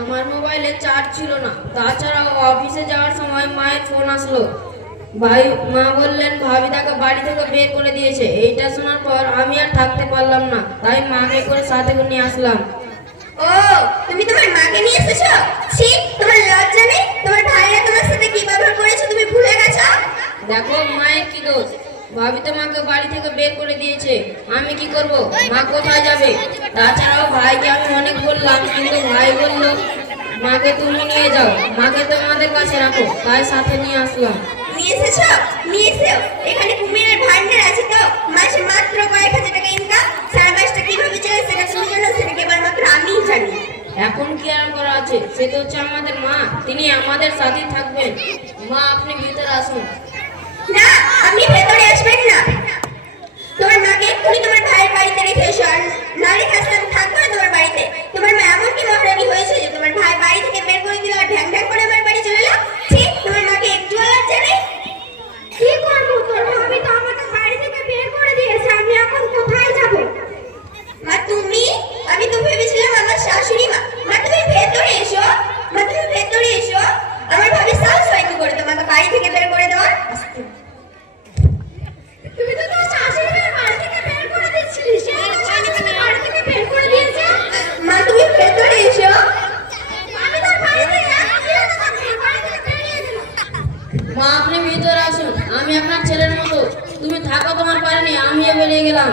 আমার মোবাইলে চার্জ ছিল না। তাছাড়া অফিসে যাওয়ার সময় মায়ের ফোন আসলো। ভাই মা বললেন ভাবি তাকে বাড়ি থেকে বের করে দিয়েছে। এইটা শোনার পর আমি আর থাকতে পারলাম না। তাই মাকে করে সাথে নিয়ে আসলাম। ও তুমি তোমার মাকে নিয়ে এসেছ? দেখো মায়ের কি দোষ? ভাবি তো মাকে বাড়ি থেকে বের করে দিয়েছে। আমি কি করব? মা কোথায় যাবে? তাছাড়াও ভাইকে আমি অনেক বললাম কিন্তু ভাই বলল মাকে তুমি নিয়ে যাও। মাকে তো আমাদের কাছে রাখো। তাই সাথে নিয়ে আসলাম। নিয়ে এসেছ? নিয়ে এসো এখানে কুমিরের ভান্ডার আছে তো? মাসে মাত্র কয়েক হাজার টাকা ইনকাম সারা মাসটা কীভাবে চলে সেটা তুমি জানো? সেটা কেবলমাত্র আমিই জানি। এখন কি আর করা আছে? সে তো হচ্ছে আমাদের মা। তিনি আমাদের সাথে থাকবেন। মা আপনি ভিতরে আসুন। আপনি ভিতরে আসুন। আমি আপনার ছেলের মতো। তুমি থাকো তোমার পারেনি আমিও বেরিয়ে গেলাম।